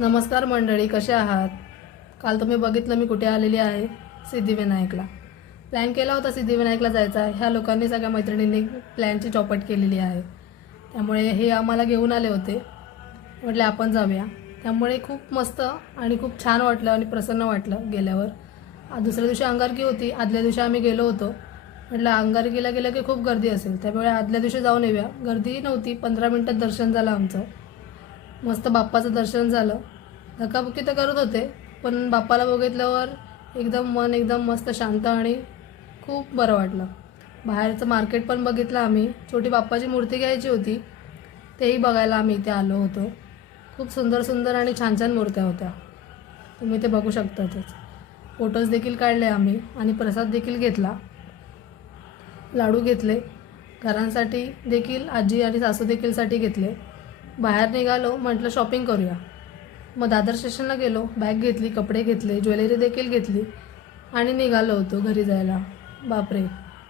नमस्कार मंडळी, कसे आहात? काल तुम्ही बघितलं मी कुठे आलेली आहे, सिद्धिविनायकला. प्लॅन केला होता सिद्धिविनायकला जायचा. ह्या लोकांनी सगळ्या मैत्रिणींनी प्लॅनची चौपट केलेली आहे. त्यामुळे हे आम्हाला घेऊन आले होते. म्हटले आपण जाऊया. त्यामुळे खूप मस्त आणि खूप छान वाटलं आणि प्रसन्न वाटलं गेल्यावर. दुसऱ्या दिवशी अंगारकी होती. आदल्या दिवशी आम्ही गेलो होतो. म्हटलं अंगारकीला गेलं की खूप गर्दी असेल, त्यामुळे आदल्या दिवशी जाऊन येऊया. गर्दी नव्हती, 15 मिनिटात दर्शन झालं आमचं. मस्त बाप्पाचं दर्शन झालं. धक्काबुक्की तर करत होते, पण बाप्पाला बघितल्यावर मन एकदम मस्त शांत आणि खूप बरं वाटलं. बाहेरचं मार्केट पण बघितलं आम्ही. छोटी बाप्पाची मूर्ती घ्यायची होती, तेही बघायला आम्ही इथे आलो होतो. खूप सुंदर सुंदर आणि छान छान मूर्त्या होत्या, तुम्ही ते बघू शकतातच. फोटोज देखील काढले आम्ही आणि प्रसाद देखील घेतला. लाडू घेतले घरांसाठी देखील, आजी आणि सासू देखीलसाठी घेतले. बाहेर निघालो, म्हटलं शॉपिंग करूया. मग दादर स्टेशनला गेलो, बॅग घेतली, कपडे घेतले, ज्वेलरी देखील घेतली आणि निघालो होतो घरी जायला. बापरे,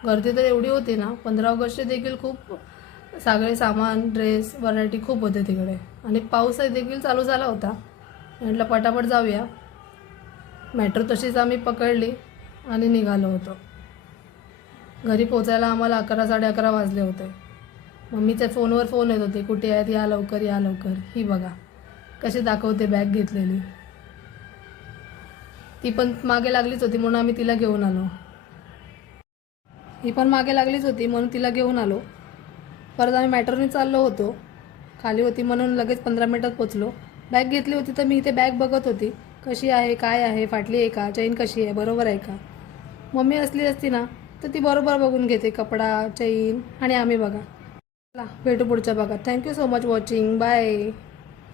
गर्दी तर एवढी होती ना. 15 ऑगस्टचे देखील खूप सगळे सामान, ड्रेस, व्हरायटी खूप होते तिकडे. आणि पाऊस देखील चालू झाला होता. म्हटलं पटापट जाऊया. मेट्रो तशीच आम्ही पकडली आणि निघालो होतो. घरी पोचायला आम्हाला 11 साडे 11 वाजले होते. मम्मीच्या फोनवर फोन येत होते, कुठे आहेत, या लवकर या लवकर. ही बघा कशी दाखवते बॅग घेतलेली. ती पण मागे लागलीच होती म्हणून आम्ही तिला घेऊन आलो. ही पण मागे लागलीच होती म्हणून तिला घेऊन आलो. परत आम्ही मेट्रोने चाललो होतो. खाली होती म्हणून लगेच 15 मिनिटात पोचलो. बॅग घेतली होती तर मी इथे बॅग बघत होती, कशी आहे, काय आहे, फाटली आहे का, चेन कशी आहे, बरोबर आहे का. मम्मी असली असती ना तर ती बरोबर बघून घेते, कपडा, चेन. आणि आम्ही बघा. चला भेटू पुढच्या भागात. Thank you so much watching. Bye.